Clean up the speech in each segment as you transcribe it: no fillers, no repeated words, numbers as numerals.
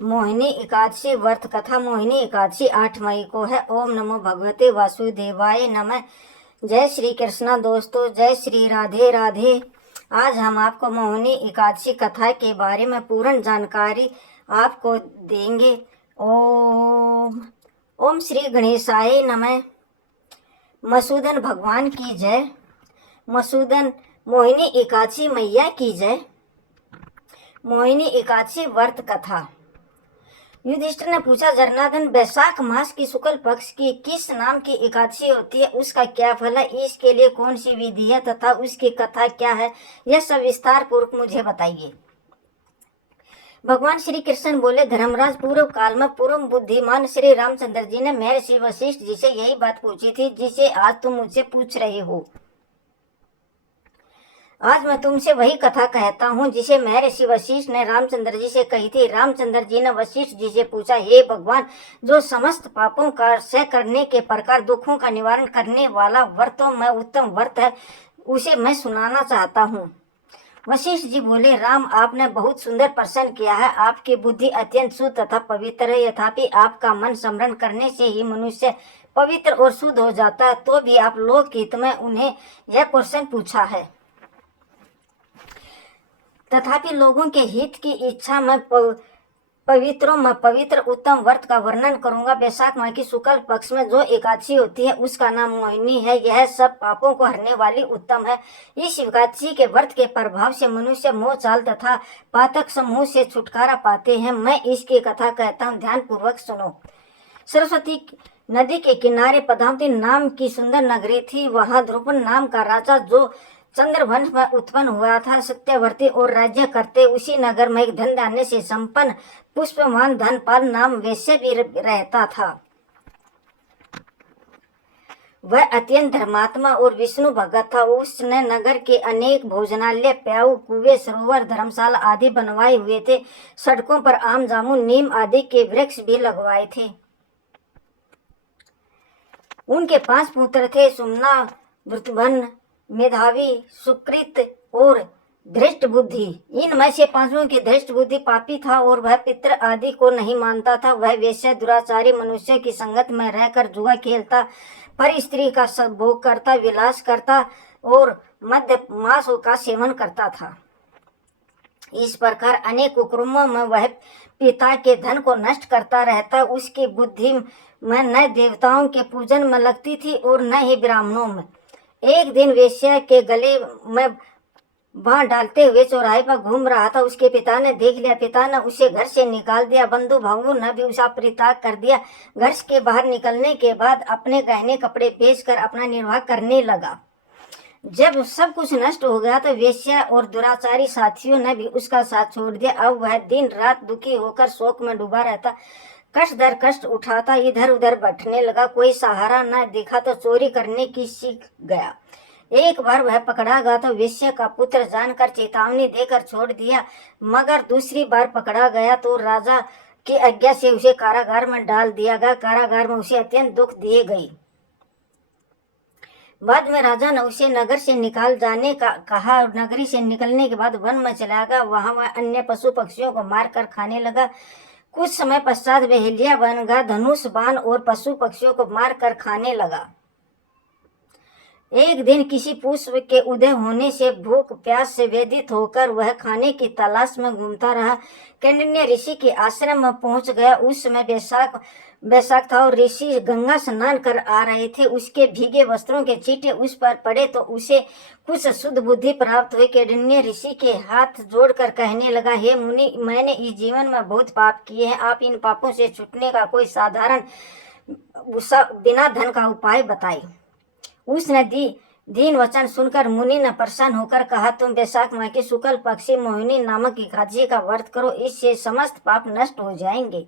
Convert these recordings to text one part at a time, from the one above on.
मोहिनी एकादशी व्रत कथा। मोहिनी एकादशी 8 मई को है। ओम नमो भगवते वासुदेवाय नमः। जय श्री कृष्णा दोस्तों, जय श्री राधे राधे। आज हम आपको मोहिनी एकादशी कथा के बारे में पूर्ण जानकारी आपको देंगे। ओम श्री गणेशाय नमः। मसूदन भगवान की जय। मसूदन मोहिनी एकादशी मैया की जय। मोहिनी एकादशी व्रत कथा। युधिष्ठिर ने पूछा, जरनादन, वैशाख मास की शुक्ल पक्ष की किस नाम की एकादशी होती है? उसका क्या फल है? इसके लिए कौन सी विधि है तथा उसकी कथा क्या है? यह सब विस्तार पूर्वक मुझे बताइए। भगवान श्री कृष्ण बोले, धर्मराज, पूर्व काल में पूर्व बुद्धिमान श्री रामचंद्र जी ने महर्षि वशिष्ठ जी से यही बात पूछी थी जिसे आज तुम मुझसे पूछ रहे हो। आज मैं तुमसे वही कथा कहता हूँ जिसे महर्षि वशिष्ठ ने रामचंद्र जी से कही थी। रामचंद्र जी ने वशिष्ठ जी से पूछा, हे भगवान, जो समस्त पापों का क्षय करने के प्रकार दुखों का निवारण करने वाला व्रतों में उत्तम व्रत है, उसे मैं सुनाना चाहता हूँ। वशिष्ठ जी बोले, राम, आपने बहुत सुंदर प्रश्न किया है। आपकी बुद्धि अत्यंत शुद्ध तथा पवित्र है। यथापि आपका मन स्मरण करने से ही मनुष्य पवित्र और शुद्ध हो जाता है, तो भी आप लोकहित में उन्हें यह प्रश्न पूछा है। तथापि लोगों के हित की इच्छा में पवित्रों में पवित्र उत्तम व्रत का वर्णन करूंगा। वैशाख माह की शुक्ल पक्ष में जो एकादशी होती है उसका नाम मोहिनी है। यह सब पापों को हरने वाली उत्तम है। इस एकादशी के व्रत के प्रभाव से मनुष्य मोह चाल तथा पातक समूह से छुटकारा पाते हैं। मैं इसकी कथा कहता हूँ, ध्यान पूर्वक सुनो। सरस्वती नदी के किनारे पद्मावती नाम की सुंदर नगरी थी। वहां ध्रुपद नाम का राजा, जो चंद्रवंश में उत्पन्न हुआ था, सत्यवर्ती और राज्य करते उसी नगर में एक धन धान्य से संपन्न पुष्पमान धनपाल नाम वैश्य भी रहता था। वह अत्यंत धर्मात्मा और विष्णु भगत था। उसने नगर के अनेक भोजनालय, प्याऊ, कुएं, सरोवर, धर्मशाला आदि बनवाए हुए थे। सड़कों पर आम, जामुन, नीम आदि के वृक्ष भी लगवाए थे। उनके 5 पुत्र थे, सुमना, वृत्रभन, मेधावी, सुकृत और धृष्ट बुद्धि। इनमें से 5वां की धृष्ट बुद्धि पापी था और वह पितृ आदि को नहीं मानता था। वह वैश्य दुराचारी मनुष्य की संगत में रहकर जुआ खेलता, पर स्त्री का भोग करता, विलास करता और मद्य मांस का सेवन करता था। इस प्रकार अनेक कुकर्मों में वह पिता के धन को नष्ट करता रहता। उसकी बुद्धि में न देवताओं के पूजन में लगती थी और न ही ब्राह्मणों में। एक दिन वेश्या के गले में बाँह डालते हुए चौराहे पर घूम रहा था। उसके पिता ने देख लिया। पिता ने उसे घर से निकाल दिया। बंधु भाइयों ने भी उसे परित्याग कर दिया। घर के बाहर निकलने के बाद अपने गहने कपड़े बेचकर अपना निर्वाह करने लगा। जब सब कुछ नष्ट हो गया तो वेश्या और दुराचारी साथियों ने भी उसका साथ छोड़ दिया। अब वह दिन रात दुखी होकर शोक में डूबा रहता, कष्ट दर कष्ट उठाता, इधर उधर भटकने लगा। कोई सहारा न दिखा तो चोरी करने की सीख गया। एक बार वह पकड़ा गया तो वेश्या का पुत्र जानकर चेतावनी देकर छोड़ दिया, मगर दूसरी बार पकड़ा गया तो राजा की आज्ञा से उसे कारागार में डाल दिया गया। कारागार में उसे अत्यंत दुख दिए गई। बाद में राजा ने उसे नगर से निकाल जाने का कहा। नगरी से निकलने के बाद वन में चला गया। वहां वह अन्य पशु पक्षियों को मार कर खाने लगा। कुछ समय पश्चात बहेलिया बन गया, धनुष, बाण और पशु पक्षियों को मार कर खाने लगा। एक दिन किसी पुष्प के उदय होने से भूख प्यास से व्यथित होकर वह खाने की तलाश में घूमता रहा। कौंडिन्य ऋषि के आश्रम में पहुंच गया। उस समय बैसाख था और ऋषि गंगा स्नान कर आ रहे थे। उसके भीगे वस्त्रों के छींटे उस पर पड़े तो उसे कुछ शुद्ध बुद्धि प्राप्त हुई। कौंडिन्य ऋषि के हाथ जोड़कर कहने लगा, हे मुनि, मैंने इस जीवन में बहुत पाप किए हैं। आप इन पापों से छूटने का कोई साधारण बिना धन का उपाय बताए। उसने दीन वचन सुनकर मुनि ने प्रसन्न होकर कहा, तुम वैशाख माह की शुक्ल पक्षी मोहिनी नामक एकादशी का व्रत करो, इससे समस्त पाप नष्ट हो जाएंगे।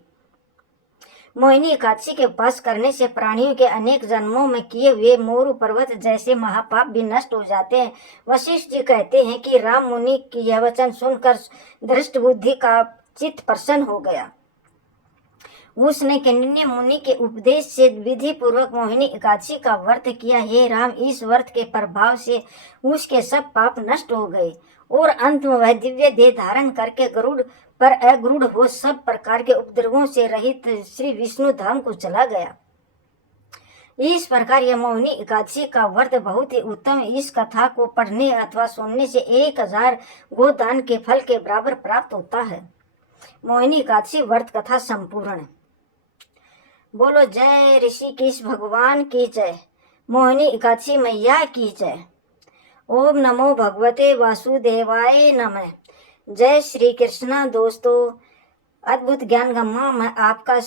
मोहिनी एकादशी के उपास करने से प्राणियों के अनेक जन्मों में किए हुए मोरु पर्वत जैसे महापाप भी नष्ट हो जाते हैं। वशिष्ठ जी कहते हैं कि राम मुनि की यह वचन सुनकर धृष्ट बुद्धि का चित्त प्रसन्न हो गया। उसने कौंडिन्य मुनि के उपदेश से विधि पूर्वक मोहिनी एकादशी का व्रत किया। हे राम, इस व्रत के प्रभाव से उसके सब पाप नष्ट हो गए और अंत में वह दिव्य देह धारण करके गरुड़ पर अग्रूढ़ हो सब प्रकार के उपद्रवों से रहित श्री विष्णु धाम को चला गया। इस प्रकार यह मोहिनी एकादशी का व्रत बहुत ही उत्तम। इस कथा को पढ़ने अथवा सुनने से 1000 गोदान के फल के बराबर प्राप्त होता है। मोहिनी एकादशी व्रत कथा संपूर्ण। बोलो जय ऋषिकेश भगवान की जय, मोहिनी एकादशी मैया की जय। ओम नमो भगवते वासुदेवाय नमः। जय श्री कृष्णा। दोस्तों, अद्भुत ज्ञान गम्मा में आपका